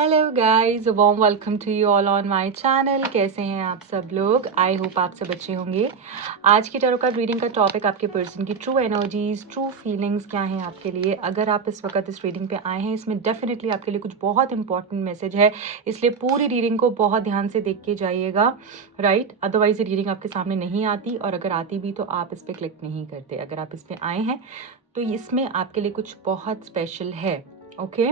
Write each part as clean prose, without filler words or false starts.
Hello guys, warm welcome to you all on my channel. कैसे हैं आप सब लोग? आई होप आप सब अच्छे होंगे। आज की टैरो कार्ड रीडिंग का टॉपिक आपके पर्सन की ट्रू एनर्जीज, ट्रू फीलिंग्स क्या हैं आपके लिए। अगर आप इस वक्त इस रीडिंग पे आए हैं, इसमें डेफिनेटली आपके लिए कुछ बहुत इंपॉर्टेंट मैसेज है, इसलिए पूरी रीडिंग को बहुत ध्यान से देख के जाइएगा, राइट। अदरवाइज ये रीडिंग आपके सामने नहीं आती, और अगर आती भी तो आप इस पर क्लिक नहीं करते। अगर आप इस पर आए हैं तो इसमें आपके लिए कुछ बहुत स्पेशल है, ओके।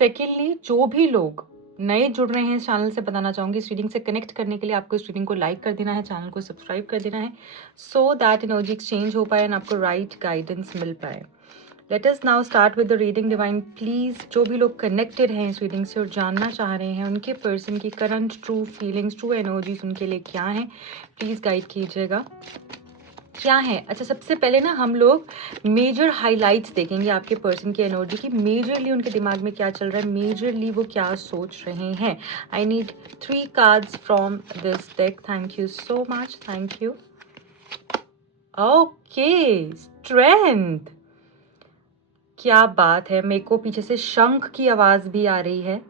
सेकेंडली, जो भी लोग नए जुड़ रहे हैं इस चैनल से, बताना चाहूंगी इस रीडिंग से कनेक्ट करने के लिए आपको इस रीडिंग को लाइक कर देना है, चैनल को सब्सक्राइब कर देना है, सो दैट एनर्जी एक्सचेंज हो पाए एंड आपको राइट गाइडेंस मिल पाए। Let us now start with the reading. Divine please, जो भी लोग कनेक्टेड हैं इस रीडिंग से और जानना चाह रहे हैं उनके पर्सन की current true feelings, true energies उनके लिए क्या है, प्लीज गाइड कीजिएगा। क्या है? अच्छा, सबसे पहले ना हम लोग मेजर हाइलाइट्स देखेंगे आपके पर्सन की एनर्जी की। मेजरली उनके दिमाग में क्या चल रहा है, मेजरली वो क्या सोच रहे हैं। I need 3 cards from this deck. Thank you so much, thank you. Okay, strength, क्या बात है। मेरे को पीछे से शंख की आवाज भी आ रही है।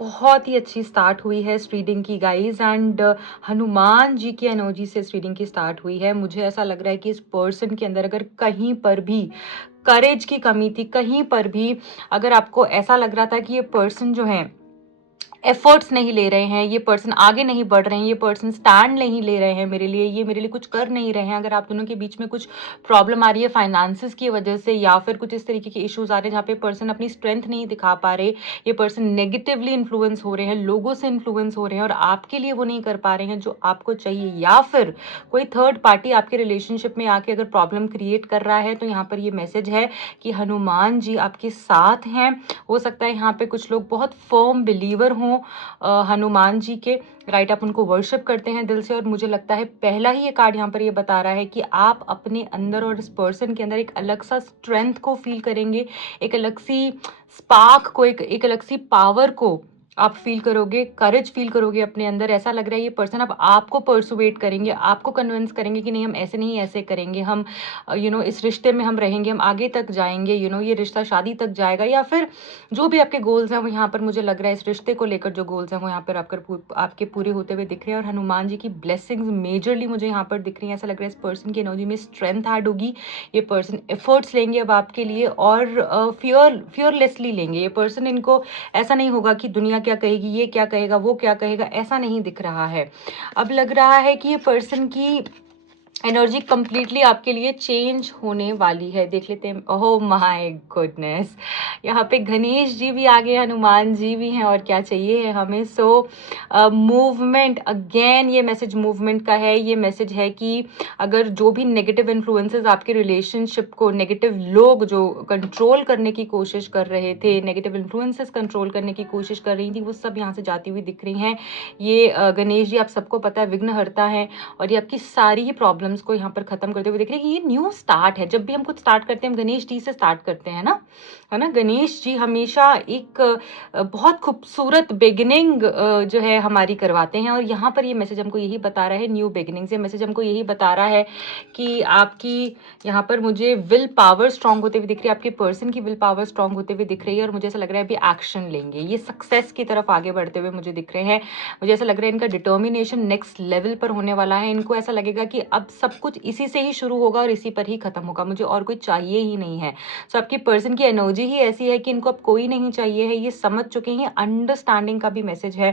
बहुत ही अच्छी स्टार्ट हुई है इस रीडिंग की गाइज, एंड हनुमान जी की एनर्जी से इस रीडिंग की स्टार्ट हुई है। मुझे ऐसा लग रहा है कि इस पर्सन के अंदर अगर कहीं पर भी करेज की कमी थी, कहीं पर भी अगर आपको ऐसा लग रहा था कि ये पर्सन जो है एफर्ट्स नहीं ले रहे हैं, ये पर्सन आगे नहीं बढ़ रहे हैं, ये पर्सन स्टैंड नहीं ले रहे हैं मेरे लिए, ये मेरे लिए कुछ कर नहीं रहे हैं, अगर आप दोनों के बीच में कुछ प्रॉब्लम आ रही है फाइनेंसेस की वजह से, या फिर कुछ इस तरीके के इश्यूज आ रहे हैं जहाँ पे पर्सन अपनी स्ट्रेंथ नहीं दिखा पा रहे, ये पर्सन नेगेटिवली इन्फ्लुएंस हो रहे हैं, लोगों से इन्फ्लुएंस हो रहे हैं और आपके लिए वो नहीं कर पा रहे हैं जो आपको चाहिए, या फिर कोई थर्ड पार्टी आपके रिलेशनशिप में आके अगर प्रॉब्लम क्रिएट कर रहा है, तो यहाँ पर ये मैसेज है कि हनुमान जी आपके साथ हैं। हो सकता है यहाँ पे कुछ लोग बहुत फर्म बिलीवर हों हनुमान जी के, राइट। आप उनको वर्शिप करते हैं दिल से, और मुझे लगता है पहला ही ये कार्ड यहाँ पर ये बता रहा है कि आप अपने अंदर और इस पर्सन के अंदर एक अलग सा स्ट्रेंथ को फील करेंगे, एक अलग सी स्पार्क को, एक अलग सी पावर को आप फील करोगे, करेज फील करोगे अपने अंदर। ऐसा लग रहा है ये पर्सन अब आपको परसुएट करेंगे, आपको कन्विंस करेंगे कि नहीं, हम ऐसे नहीं ऐसे करेंगे, हम इस रिश्ते में हम रहेंगे, हम आगे तक जाएंगे, ये रिश्ता शादी तक जाएगा, या फिर जो भी आपके गोल्स हैं वो यहाँ पर मुझे लग रहा है इस रिश्ते को लेकर जो गोल्स हैं वो यहाँ पर आपके पूरे होते हुए दिख रहे हैं। और हनुमान जी की ब्लेसिंग्स मेजरली मुझे यहाँ पर दिख रही हैं। ऐसा लग रहा है इस पर्सन की एनर्जी में स्ट्रेंथ ऐड होगी, ये पर्सन एफर्ट्स लेंगे अब आपके लिए, और फियरलेसली लेंगे ये पर्सन। इनको ऐसा नहीं होगा कि दुनिया क्या कहेगी, ये क्या कहेगा, वो क्या कहेगा, ऐसा नहीं दिख रहा है। अब लग रहा है कि ये पर्सन की एनर्जी कंप्लीटली आपके लिए चेंज होने वाली है। देख लेते हैं। ओह माय गुडनेस, यहाँ पे गणेश जी भी आ गए, हनुमान जी भी हैं, और क्या चाहिए है हमें। सो मूवमेंट, अगेन ये मैसेज मूवमेंट का है। ये मैसेज है कि अगर जो भी नेगेटिव इन्फ्लुएंसेस आपके रिलेशनशिप को, नेगेटिव लोग जो कंट्रोल करने की कोशिश कर रहे थे, नेगेटिव इन्फ्लुएंसेस कंट्रोल करने की कोशिश कर रही थी, वो सब यहाँ से जाती हुई दिख रही हैं। ये गणेश जी, आप सबको पता है, विघ्नहर्ता है, और ये आपकी सारी ही प्रॉब्लम्स को यहाँ पर खत्म करते हुए दिख रहे हैं कि ये न्यू स्टार्ट है। जब भी हम कुछ स्टार्ट करते हैं, हम गणेश जी से स्टार्ट करते हैं ना, है ना। गणेश जी हमेशा एक बहुत खूबसूरत बिगिनिंग जो है हमारी करवाते हैं, और यहाँ पर ये मैसेज हमको यही बता रहा है, न्यू बिगिनिंग से मैसेज हमको यही बता रहा है कि आपकी यहाँ पर मुझे विल पावर स्ट्रांग होते हुए दिख रही है, आपके पर्सन की विल पावर स्ट्रांग होते हुए दिख रही है, और मुझे ऐसा लग रहा है अभी एक्शन लेंगे, ये सक्सेस की तरफ आगे बढ़ते हुए मुझे दिख रहे हैं। मुझे ऐसा लग रहा है इनका डिटर्मिनेशन नेक्स्ट लेवल पर होने वाला है। इनको ऐसा लगेगा कि अब सब कुछ इसी से ही शुरू होगा और इसी पर ही खत्म होगा, मुझे और कोई चाहिए ही नहीं है। सो आपकी पर्सन की एनर्जी ही ऐसी है कि इनको अब कोई नहीं चाहिए है, ये समझ चुके हैं। अंडरस्टैंडिंग का भी मैसेज है।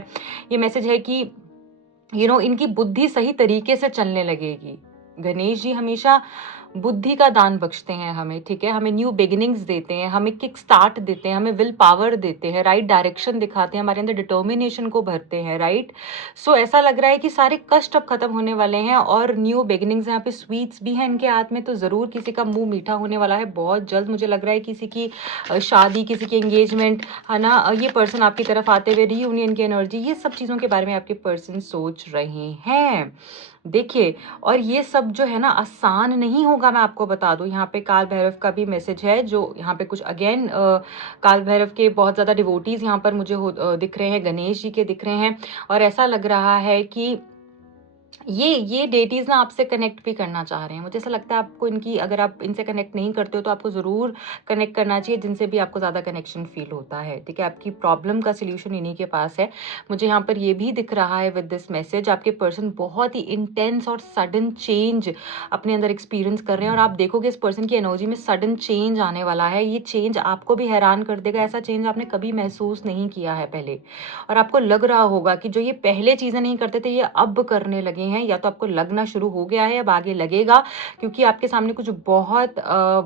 ये मैसेज है कि इनकी बुद्धि सही तरीके से चलने लगेगी। गणेश जी हमेशा बुद्धि का दान बख्शते हैं हमें, ठीक है। हमें न्यू बिगिनिंग्स देते हैं, हमें किक स्टार्ट देते हैं, हमें विल पावर देते हैं, राइट डायरेक्शन दिखाते हैं, हमारे अंदर डिटर्मिनेशन को भरते हैं, राइट। सो ऐसा लग रहा है कि सारे कष्ट अब खत्म होने वाले हैं और न्यू बिगिनिंग्स। यहाँ पे स्वीट्स भी हैं इनके हाथ में, तो जरूर किसी का मुंह मीठा होने वाला है बहुत जल्द। मुझे लग रहा है किसी की शादी, किसी की एंगेजमेंट, है ना। ये पर्सन आपकी तरफ आते हुए, रीयूनियन की एनर्जी, ये सब चीजों के बारे में आपके पर्सन सोच रहे हैं। देखिए, और ये सब जो है ना आसान नहीं होगा, मैं आपको बता दूं। यहाँ पे काल भैरव का भी मैसेज है, जो यहाँ पे कुछ अगेन काल भैरव के बहुत ज्यादा डिवोटीज यहाँ पर मुझे दिख रहे हैं, गणेश जी के दिख रहे हैं, और ऐसा लग रहा है कि ये डेटीज़ ना आपसे कनेक्ट भी करना चाह रहे हैं। मुझे ऐसा लगता है आपको इनकी, अगर आप इनसे कनेक्ट नहीं करते हो तो आपको ज़रूर कनेक्ट करना चाहिए, जिनसे भी आपको ज़्यादा कनेक्शन फ़ील होता है, ठीक है? आपकी प्रॉब्लम का सॉल्यूशन इन्हीं के पास है। मुझे यहाँ पर ये भी दिख रहा है विद दिस मैसेज, आपके पर्सन बहुत ही इंटेंस और सडन चेंज अपने अंदर एक्सपीरियंस कर रहे हैं, और आप देखोगे इस पर्सन की एनर्जी में सडन चेंज आने वाला है। ये चेंज आपको भी हैरान कर देगा, ऐसा चेंज आपने कभी महसूस नहीं किया है पहले। और आपको लग रहा होगा कि जो ये पहले चीज़ें नहीं करते थे, ये अब करने लगे हैं, या तो आपको लगना शुरू हो गया है, अब आगे लगेगा, क्योंकि आपके सामने कुछ बहुत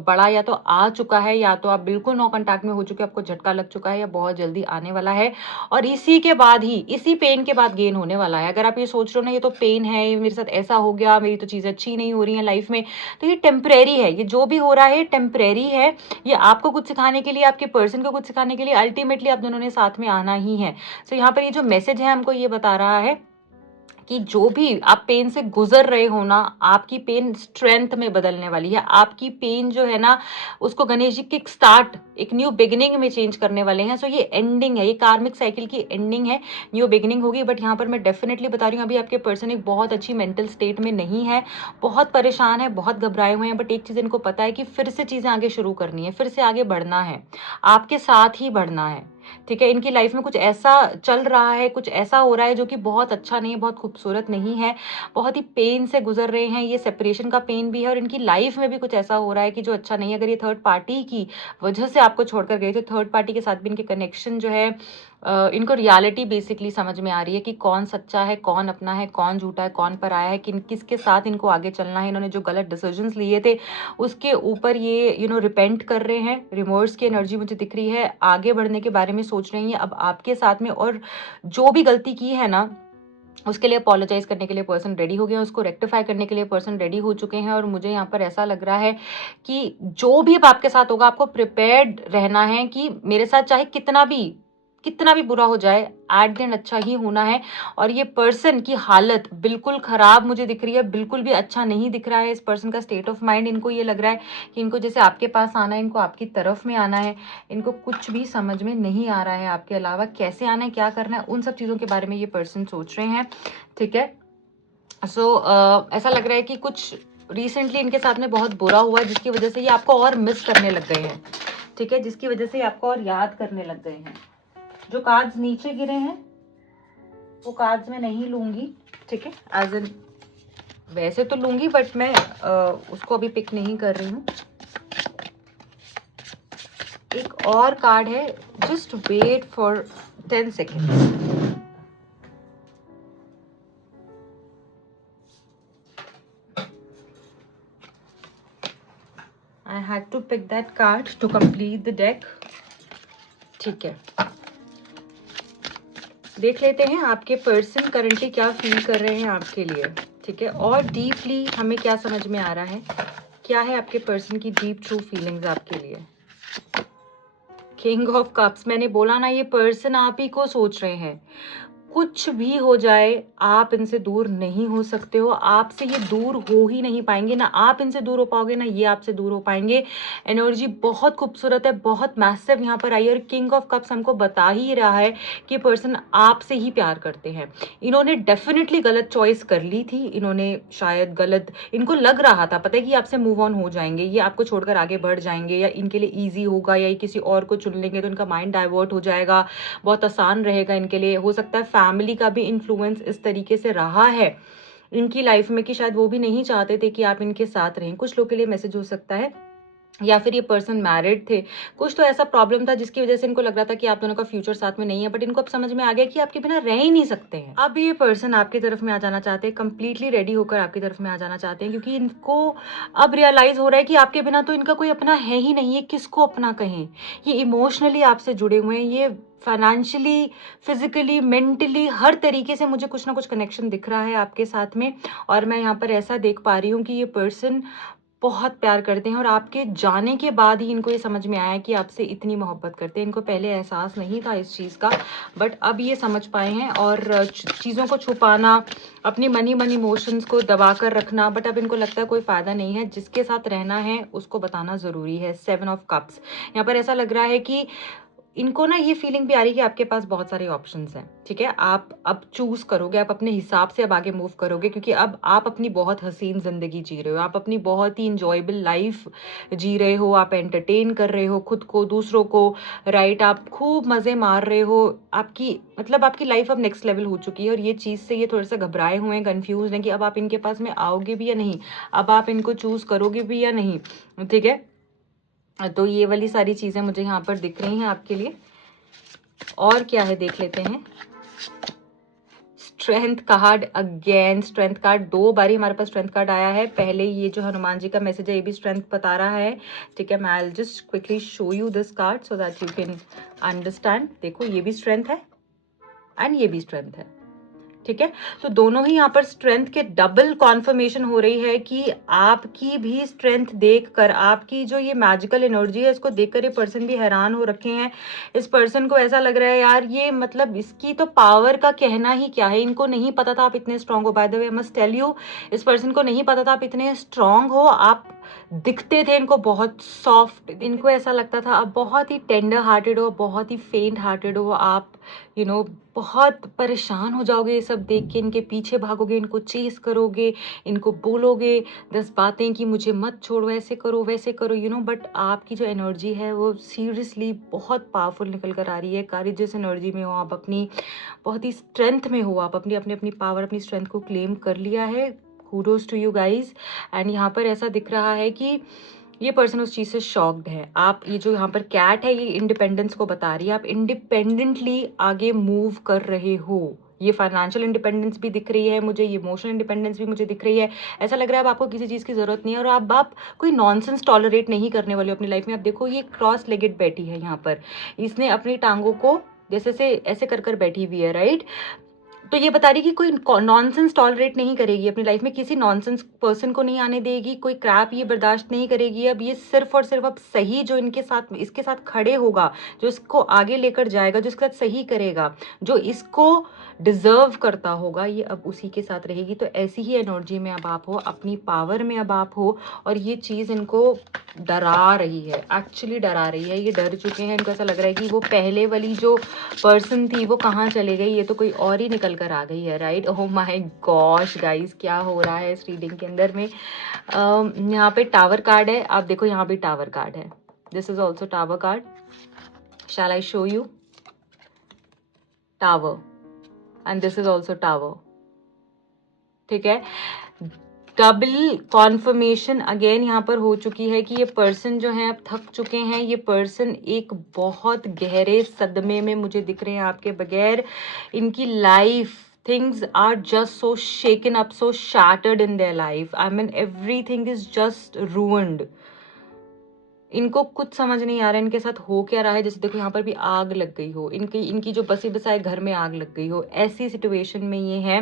बड़ा या तो आ चुका है, या तो आप बिल्कुल नो कॉन्टैक्ट में हो चुके हैं, आपको झटका लग चुका है, या बहुत जल्दी आने वाला है। और इसी के बाद ही, इसी पेन के बाद गेन होने वाला है। अगर आप ये सोच रहे हो ना ये तो पेन है, ये मेरे साथ ऐसा हो गया, मेरी तो चीज़ें अच्छी नहीं हो रही हैं लाइफ में, तो ये टेम्परेरी है। ये जो भी हो रहा है टेम्परेरी है। ये आपको कुछ सिखाने के लिए, आपके पर्सन को कुछ सिखाने के लिए, अल्टीमेटली आप दोनों ने साथ में आना ही है। सो यहाँ पर ये जो मैसेज है हमको ये बता रहा है कि जो भी आप पेन से गुजर रहे हो ना, आपकी पेन स्ट्रेंथ में बदलने वाली है। आपकी पेन जो है ना, उसको गणेश जी किक स्टार्ट, एक न्यू बिगिनिंग में चेंज करने वाले हैं। सो ये एंडिंग है, ये कार्मिक साइकिल की एंडिंग है, न्यू बिगिनिंग होगी। बट यहाँ पर मैं डेफिनेटली बता रही हूँ, अभी आपके पर्सन एक बहुत अच्छी मेंटल स्टेट में नहीं है, बहुत परेशान है, बहुत घबराए हुए हैं। बट एक चीज़ इनको पता है कि फिर से चीज़ें आगे शुरू करनी है, फिर से आगे बढ़ना है, आपके साथ ही बढ़ना है, ठीक है? इनकी लाइफ में कुछ ऐसा चल रहा है, कुछ ऐसा हो रहा है जो कि बहुत अच्छा नहीं है, बहुत खूबसूरत नहीं है, बहुत ही पेन से गुजर रहे हैं। ये सेपरेशन का पेन भी है, और इनकी लाइफ में भी कुछ ऐसा हो रहा है कि जो अच्छा नहीं है। अगर ये थर्ड पार्टी की वजह से आपको छोड़कर गए थे, थर्ड पार्टी के साथ भी इनके कनेक्शन जो है, इनको रियलिटी बेसिकली समझ में आ रही है कि कौन सच्चा है, कौन अपना है, कौन झूठा है, कौन पराया है, किन किसके साथ इनको आगे चलना है। इन्होंने जो गलत डिसीजंस लिए थे उसके ऊपर ये रिपेंट कर रहे हैं। रिमोर्स की एनर्जी मुझे दिख रही है, आगे बढ़ने के बारे में सोच रहे हैं ये अब आपके साथ में। और जो भी गलती की है ना, उसके लिए अपोलोजाइज करने के लिए पर्सन रेडी हो गया, उसको रेक्टिफाई करने के लिए पर्सन रेडी हो चुके हैं। और मुझे यहाँ पर ऐसा लग रहा है कि जो भी अब आपके साथ होगा, आपको प्रिपेयर्ड रहना है कि मेरे साथ चाहे कितना भी बुरा हो जाए, एट द एंड अच्छा ही होना है। और ये पर्सन की हालत बिल्कुल खराब मुझे दिख रही है, बिल्कुल भी अच्छा नहीं दिख रहा है इस पर्सन का स्टेट ऑफ माइंड। इनको ये लग रहा है कि इनको जैसे आपके पास आना है, इनको आपकी तरफ में आना है, इनको कुछ भी समझ में नहीं आ रहा है आपके अलावा, कैसे आना है, क्या करना है, उन सब चीज़ों के बारे में ये पर्सन सोच रहे हैं, ठीक है? सो ऐसा लग रहा है कि कुछ रिसेंटली इनके साथ में बहुत बुरा हुआ है, जिसकी वजह से ये आपको और मिस करने लग गए हैं, ठीक है? जिसकी वजह से ये आपको और याद करने लग गए हैं। जो कार्ड्स नीचे गिरे हैं वो कार्ड्स मैं नहीं लूंगी, ठीक है? एज इन वैसे तो लूंगी, बट मैं उसको अभी पिक नहीं कर रही हूँ। एक और कार्ड है, just wait for 10 seconds. I had to pick that card to complete the deck, ठीक है? देख लेते हैं आपके पर्सन करंटली क्या फील कर रहे हैं आपके लिए, ठीक है? और डीपली हमें क्या समझ में आ रहा है, क्या है आपके पर्सन की डीप ट्रू फीलिंग्स आपके लिए। किंग ऑफ कप्स, मैंने बोला ना, ये पर्सन आप ही को सोच रहे हैं। कुछ भी हो जाए, आप इनसे दूर नहीं हो सकते हो, आपसे ये दूर हो ही नहीं पाएंगे, ना आप इनसे दूर हो पाओगे, ना ये आपसे दूर हो पाएंगे। एनर्जी बहुत खूबसूरत है, बहुत मैसिव यहाँ पर आई है। और किंग ऑफ कप्स हमको बता ही रहा है कि पर्सन आपसे ही प्यार करते हैं। इन्होंने डेफिनेटली गलत चॉइस कर ली थी, इन्होंने शायद गलत, इनको लग रहा था, पता है कि आपसे मूव ऑन हो जाएंगे, ये आपको छोड़कर आगे बढ़ जाएंगे, या इनके लिए ईजी होगा, या किसी और को चुन लेंगे तो इनका माइंड डाइवर्ट हो जाएगा, बहुत आसान रहेगा इनके लिए। हो सकता है फैमिली का भी इन्फ्लुएंस इस तरीके से रहा है इनकी लाइफ में कि शायद वो भी नहीं चाहते थे कि आप इनके साथ रहें। कुछ लोग के लिए मैसेज हो सकता है, या फिर ये पर्सन मैरिड थे, कुछ तो ऐसा प्रॉब्लम था जिसकी वजह से इनको लग रहा था कि आप दोनों का फ्यूचर साथ में नहीं है। बट इनको अब समझ में आ गया कि आपके बिना रह ही नहीं सकते हैं। अब ये पर्सन आपकी तरफ में आ जाना चाहते हैं, कंप्लीटली रेडी होकर आपकी तरफ में आ जाना चाहते हैं, क्योंकि इनको अब रियलाइज हो रहा है कि आपके बिना तो इनका कोई अपना है ही नहीं है, किसको अपना कहें। ये इमोशनली आपसे जुड़े हुए हैं, ये फाइनेंशियली, फिजिकली, मेंटली, हर तरीके से मुझे कुछ ना कुछ कनेक्शन दिख रहा है आपके साथ में। और मैं यहाँ पर ऐसा देख पा रही हूँ कि ये पर्सन बहुत प्यार करते हैं, और आपके जाने के बाद ही इनको ये समझ में आया कि आपसे इतनी मोहब्बत करते हैं। इनको पहले एहसास नहीं था इस चीज़ का, बट अब ये समझ पाए हैं। और चीज़ों को छुपाना, अपनी मनी इमोशंस को दबा कर रखना, बट अब इनको लगता है कोई फ़ायदा नहीं है, जिसके साथ रहना है उसको बताना ज़रूरी है। 7 ऑफ कप्स यहाँ पर ऐसा लग रहा है कि इनको ना ये फीलिंग भी आ रही है कि आपके पास बहुत सारे ऑप्शंस हैं, ठीक है? आप अब चूज़ करोगे, आप अपने हिसाब से अब आगे मूव करोगे, क्योंकि अब आप अपनी बहुत हसीन ज़िंदगी जी रहे हो, आप अपनी बहुत ही एन्जॉयबल लाइफ़ जी रहे हो, आप एंटरटेन कर रहे हो खुद को, दूसरों को, राइट? आप खूब मज़े मार रहे हो, आपकी मतलब आपकी लाइफ़ अब नेक्स्ट लेवल हो चुकी है, और ये चीज़ से ये थोड़े-से घबराए हुए हैं, कन्फ्यूज़्ड हैं कि अब आप इनके पास में आओगे भी या नहीं? अब आप इनको चूज़ करोगे भी या नहीं? ठीक है? तो ये वाली सारी चीज़ें मुझे यहाँ पर दिख रही हैं आपके लिए। और क्या है देख लेते हैं। Strength card, again strength card, 2 बारी हमारे पास स्ट्रेंथ कार्ड आया है। पहले ये जो हनुमान जी का मैसेज है ये भी स्ट्रेंथ बता रहा है, ठीक है? मैं I will just quickly show you this card so that you can understand. देखो ये भी स्ट्रेंथ है एंड ये भी स्ट्रेंथ है, ठीक है? तो दोनों ही यहाँ पर स्ट्रेंथ के डबल कॉन्फर्मेशन हो रही है कि आपकी भी स्ट्रेंथ देखकर, आपकी जो ये मैजिकल एनर्जी है इसको देखकर ये पर्सन भी हैरान हो रखे हैं। इस पर्सन को ऐसा लग रहा है यार ये मतलब इसकी तो पावर का कहना ही क्या है, इनको नहीं पता था आप इतने स्ट्रांग हो। By the way I must tell you, इस पर्सन को नहीं पता था आप इतने स्ट्रांग हो। आप दिखते थे इनको बहुत सॉफ्ट, इनको ऐसा लगता था आप बहुत ही टेंडर हार्टेड हो, बहुत ही फेंट हार्टेड हो। आप बहुत परेशान हो जाओगे ये सब देख के, इनके पीछे भागोगे, इनको चेस करोगे, इनको बोलोगे 10 बातें कि मुझे मत छोड़ो, ऐसे करो वैसे करो, बट आपकी जो एनर्जी है वो सीरियसली बहुत पावरफुल निकल कर आ रही है। करेजियस एनर्जी में हो आप, अपनी बहुत ही स्ट्रेंथ में हो आप, अपनी अपनी अपनी पावर, अपनी स्ट्रेंथ को क्लेम कर लिया है। Kudos to you guys. And यहाँ पर ऐसा दिख रहा है कि ये पर्सन उस चीज़ से शॉक्ड है। आप ये जो यहाँ पर कैट है ये इंडिपेंडेंस को बता रही है, आप इंडिपेंडेंटली आगे मूव कर रहे हो। ये फाइनेंशियल इंडिपेंडेंस भी दिख रही है मुझे, ये इमोशनल इंडिपेंडेंस भी मुझे दिख रही है। ऐसा लग रहा है अब आपको किसी चीज़ की ज़रूरत नहीं है, और आप कोई नॉनसेंस टॉलरेट नहीं करने वाले हो अपनी लाइफ में। आप देखो ये क्रॉस लेगेड बैठी है यहाँ पर, इसने अपनी टांगों को जैसे से ऐसे कर कर बैठी हुई है, राइट? तो ये बता रही कि कोई नॉनसेंस टॉलरेट नहीं करेगी अपनी लाइफ में, किसी नॉनसेंस पर्सन को नहीं आने देगी, कोई क्रैप ये बर्दाश्त नहीं करेगी। अब ये सिर्फ और सिर्फ अब सही जो इनके साथ इसके साथ खड़े होगा, जो इसको आगे लेकर जाएगा, जो इसके साथ सही करेगा, जो इसको डिजर्व करता होगा, ये अब उसी के साथ रहेगी। तो ऐसी ही एनर्जी में अब आप हो, अपनी पावर में अब आप हो, और ये चीज़ इनको डरा रही है, एक्चुअली डरा रही है। ये डर चुके हैं, इनको ऐसा लग रहा है कि वो पहले वाली जो पर्सन थी वो कहाँ चले गई, ये तो कोई और ही निकल कर आ गई है, right? Oh my gosh guys, क्या हो रहा है इस रीडिंग के अंदर में। यहाँ पे टावर कार्ड है, आप देखो यहाँ भी टावर कार्ड है, this is also tower card. Shall I show you? Tower, and this is also tower, ठीक है? डबल कॉन्फर्मेशन अगेन यहाँ पर हो चुकी है कि ये पर्सन जो है अब थक चुके हैं। ये पर्सन एक बहुत गहरे सदमे में मुझे दिख रहे हैं आपके बगैर। इनकी life things are just so shaken up, so shattered in their life. I mean everything is just ruined. इनको कुछ समझ नहीं आ रहा है इनके साथ हो क्या रहा है। जैसे देखो यहाँ पर भी आग लग गई हो, इनकी जो बसी बसाए घर में आग लग गई हो, ऐसी सिचुएशन में ये है।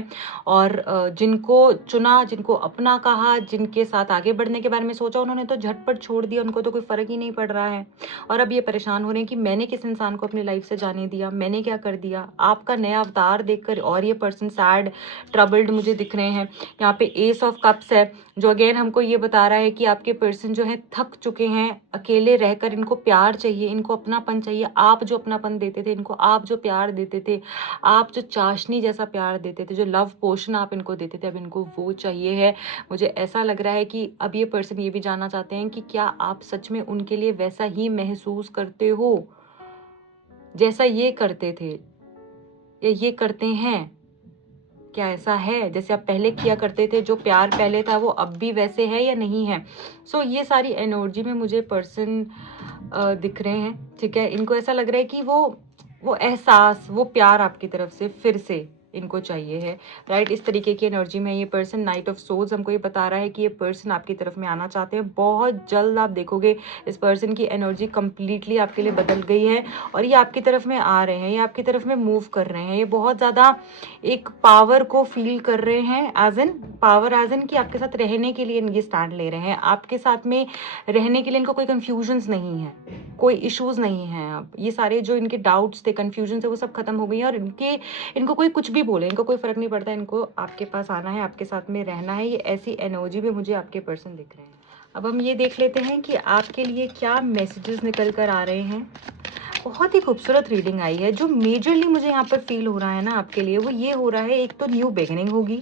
और जिनको चुना, जिनको अपना कहा, जिनके साथ आगे बढ़ने के बारे में सोचा, उन्होंने तो झटपट छोड़ दिया, उनको तो कोई फर्क ही नहीं पड़ रहा है। और अब ये परेशान हो रहे हैं कि मैंने किस इंसान को अपनी लाइफ से जाने दिया, मैंने क्या कर दिया। आपका नया अवतार देखकर और ये पर्सन सैड, ट्रबल्ड मुझे दिख रहे हैं। यहाँ पे एस ऑफ कप्स है, जो अगेन हमको ये बता रहा है कि आपके पर्सन जो है थक चुके हैं अकेले रहकर। इनको प्यार चाहिए, इनको अपनापन चाहिए। आप जो अपनापन देते थे इनको, आप जो प्यार देते थे, आप जो चाशनी जैसा प्यार देते थे, जो लव पोषण आप इनको देते थे, अब इनको वो चाहिए है। मुझे ऐसा लग रहा है कि अब ये पर्सन ये भी जानना चाहते हैं कि क्या आप सच में उनके लिए वैसा ही महसूस करते हो जैसा ये करते थे, या ये करते हैं। क्या ऐसा है जैसे आप पहले किया करते थे, जो प्यार पहले था वो अब भी वैसे है या नहीं है। सो ये सारी एनर्जी में मुझे पर्सन दिख रहे हैं, ठीक है? इनको ऐसा लग रहा है कि वो एहसास, वो प्यार आपकी तरफ से फिर से इनको चाहिए है, राइट? इस तरीके की एनर्जी में ये पर्सन, नाइट ऑफ सोल्स हमको ये बता रहा है कि ये पर्सन आपकी तरफ में आना चाहते हैं। बहुत जल्द आप देखोगे इस पर्सन की एनर्जी कंप्लीटली आपके लिए बदल गई है, और ये आपकी तरफ में आ रहे हैं, ये आपकी तरफ में मूव कर रहे हैं। ये बहुत ज़्यादा एक पावर को फील कर रहे हैं, as in power, as in कि आपके साथ रहने के लिए ये स्टैंड ले रहे हैं। आपके साथ में रहने के लिए इनको कोई कन्फ्यूजन्स नहीं है, कोई इश्यूज नहीं है। अब ये सारे जो इनके डाउट्स थे, कन्फ्यूजन थे, वो सब खत्म हो गई हैं। और इनको कोई कुछ भी बोले, इनको कोई फर्क नहीं पड़ता। इनको आपके पास आना है, आपके साथ में रहना है। ये ऐसी एनर्जी में मुझे आपके पर्सन दिख रहे हैं। अब हम ये देख लेते हैं कि आपके लिए क्या मैसेजेस निकल कर आ रहे हैं। बहुत ही खूबसूरत रीडिंग आई है। जो मेजरली मुझे यहाँ पर फील हो रहा है ना आपके लिए, वो ये हो रहा है, एक तो न्यू बिगिनिंग होगी।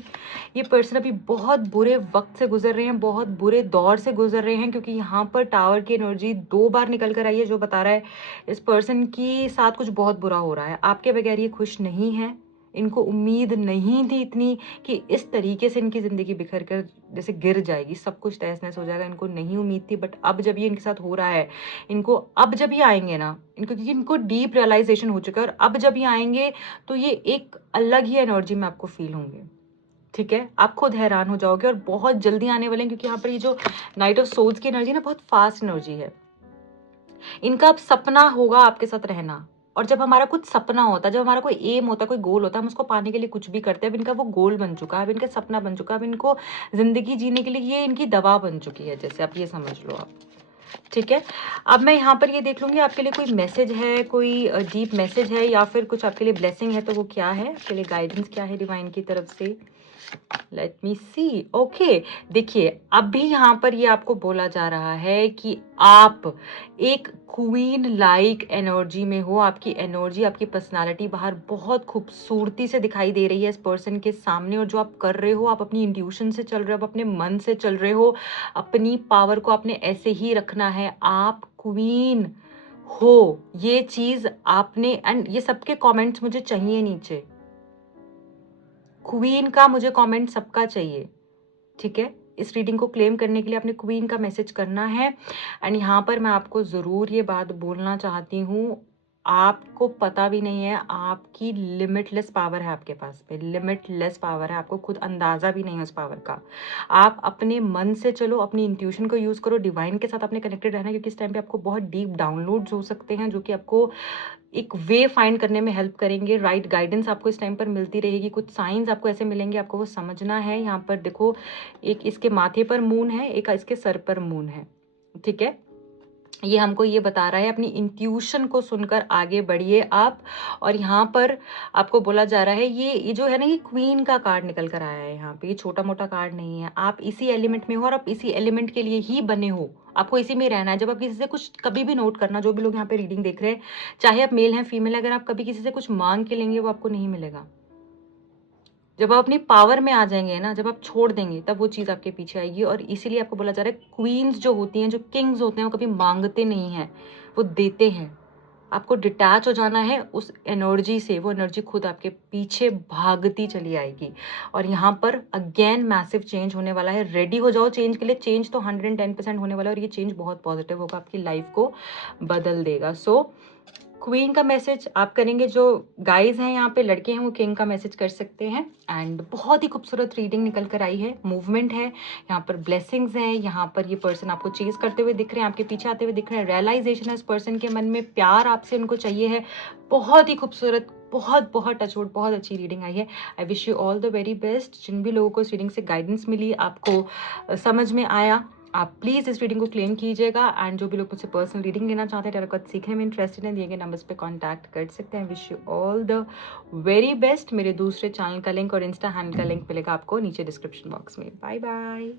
ये पर्सन अभी बहुत बुरे वक्त से गुजर रहे हैं, बहुत बुरे दौर से गुजर रहे हैं, क्योंकि यहाँ पर टावर की एनर्जी 2 बार निकल कर आई है, जो बता रहा है इस पर्सन की साथ कुछ बहुत बुरा हो रहा है। आपके बगैर ये खुश नहीं है। इनको उम्मीद नहीं थी इतनी कि इस तरीके से इनकी ज़िंदगी बिखर कर जैसे गिर जाएगी, सब कुछ तहस-नहस हो जाएगा, इनको नहीं उम्मीद थी। बट अब जब ये इनके साथ हो रहा है, इनको अब जब ये आएँगे ना, इनको, क्योंकि इनको डीप रियलाइज़ेशन हो चुका है, और अब जब ये आएँगे तो ये एक अलग ही एनर्जी में आपको फ़ील होंगे, ठीक है? आप खुद हैरान हो जाओगे, और बहुत जल्दी आने वाले हैं, क्योंकि यहाँ पर ये जो नाइट ऑफ सोल्स की एनर्जी है ना, बहुत फास्ट एनर्जी है। इनका अब सपना होगा आपके साथ रहना, और जब हमारा कुछ सपना होता है, जब हमारा कोई एम होता है, कोई गोल होता है, हम उसको पाने के लिए कुछ भी करते हैं। अब इनका वो गोल बन चुका है, अब इनका सपना बन चुका है, अब इनको ज़िंदगी जीने के लिए ये इनकी दवा बन चुकी है, जैसे आप ये समझ लो आप, ठीक है? अब मैं यहाँ पर ये देख लूँगी आपके लिए कोई मैसेज है, कोई डीप मैसेज है, या फिर कुछ आपके लिए ब्लेसिंग है, तो वो क्या है? आपके लिए गाइडेंस क्या है डिवाइन की तरफ से? लेट मी सी। ओके, देखिए अभी यहाँ पर ये आपको बोला जा रहा है कि आप एक क्वीन लाइक एनर्जी में हो। आपकी एनर्जी, आपकी पर्सनालिटी बाहर बहुत खूबसूरती से दिखाई दे रही है इस पर्सन के सामने, और जो आप कर रहे हो, आप अपनी इंट्यूशन से चल रहे हो, आप अपने मन से चल रहे हो, अपनी पावर को आपने ऐसे ही रखना है। आप क्वीन हो, ये चीज आपने, एंड ये सबके कमेंट्स मुझे चाहिए नीचे। क्वीन का मुझे कमेंट सबका चाहिए, ठीक है? इस रीडिंग को क्लेम करने के लिए आपने क्वीन का मैसेज करना है। एंड यहाँ पर मैं आपको ज़रूर ये बात बोलना चाहती हूँ, आपको पता भी नहीं है, आपकी लिमिटलेस पावर है आपके पास में, लिमिटलेस पावर है, आपको खुद अंदाज़ा भी नहीं है उस पावर का। आप अपने मन से चलो, अपनी इंट्यूशन को यूज़ करो, डिवाइन के साथ आपने कनेक्टेड रहना है, क्योंकि इस टाइम पे आपको बहुत डीप डाउनलोड्स हो सकते हैं, जो कि आपको एक वे फाइंड करने में हेल्प करेंगे। राइट गाइडेंस आपको इस टाइम पर मिलती रहेगी, कुछ साइंस आपको ऐसे मिलेंगे, आपको वो समझना है। यहाँ पर देखो, एक इसके माथे पर मून है, एक इसके सर पर मून है, ठीक है? ये हमको ये बता रहा है अपनी इंट्यूशन को सुनकर आगे बढ़िए आप। और यहाँ पर आपको बोला जा रहा है, ये जो है ना, ये क्वीन का कार्ड निकल कर आया है यहाँ पे, ये छोटा मोटा कार्ड नहीं है। आप इसी एलिमेंट में हो, और आप इसी एलिमेंट के लिए ही बने हो, आपको इसी में रहना है। जब आप किसी से कुछ, कभी भी नोट करना, जो भी लोग यहाँ पे रीडिंग देख रहे हैं, चाहे आप मेल हैं फीमेल, अगर आप कभी किसी से कुछ मांग के लेंगे, वो आपको नहीं मिलेगा। जब आप अपनी पावर में आ जाएंगे ना, जब आप छोड़ देंगे, तब वो चीज़ आपके पीछे आएगी। और इसीलिए आपको बोला जा रहा है, क्वींस जो होती हैं, जो किंग्स होते हैं, वो कभी मांगते नहीं हैं, वो देते हैं। आपको डिटैच हो जाना है उस एनर्जी से, वो एनर्जी खुद आपके पीछे भागती चली आएगी। और यहाँ पर अगेन मैसिव चेंज होने वाला है, रेडी हो जाओ चेंज के लिए। चेंज तो 110% होने वाला है, और ये चेंज बहुत पॉजिटिव होगा, आपकी लाइफ को बदल देगा। सो क्वीन का मैसेज आप करेंगे, जो गाइज हैं यहाँ पे, लड़के हैं, वो किंग का मैसेज कर सकते हैं। एंड बहुत ही खूबसूरत रीडिंग निकल कर आई है, मूवमेंट है यहाँ पर, ब्लेसिंग्स हैं यहाँ पर। ये पर्सन आपको चेज करते हुए दिख रहे हैं, आपके पीछे आते हुए दिख रहे हैं, रियलाइजेशन है इस पर्सन के मन में, प्यार आपसे उनको चाहिए है। बहुत ही खूबसूरत, बहुत बहुत टचवुड, बहुत अच्छी रीडिंग आई है। I wish you all the very best. जिन भी लोगों को इस रीडिंग से गाइडेंस मिली, आपको समझ में आया, आप प्लीज़ इस रीडिंग को क्लेम कीजिएगा। एंड जो भी लोग मुझसे पर्सनल रीडिंग लेना चाहते हैं, टैरो कार्ड सीखने में इंटरेस्टेड हैं, दिए गए नंबर्स पे कांटेक्ट कर सकते हैं। Wish you all the very best. मेरे दूसरे चैनल का लिंक और इंस्टा हैंडल का लिंक मिलेगा आपको नीचे डिस्क्रिप्शन बॉक्स में। Bye bye.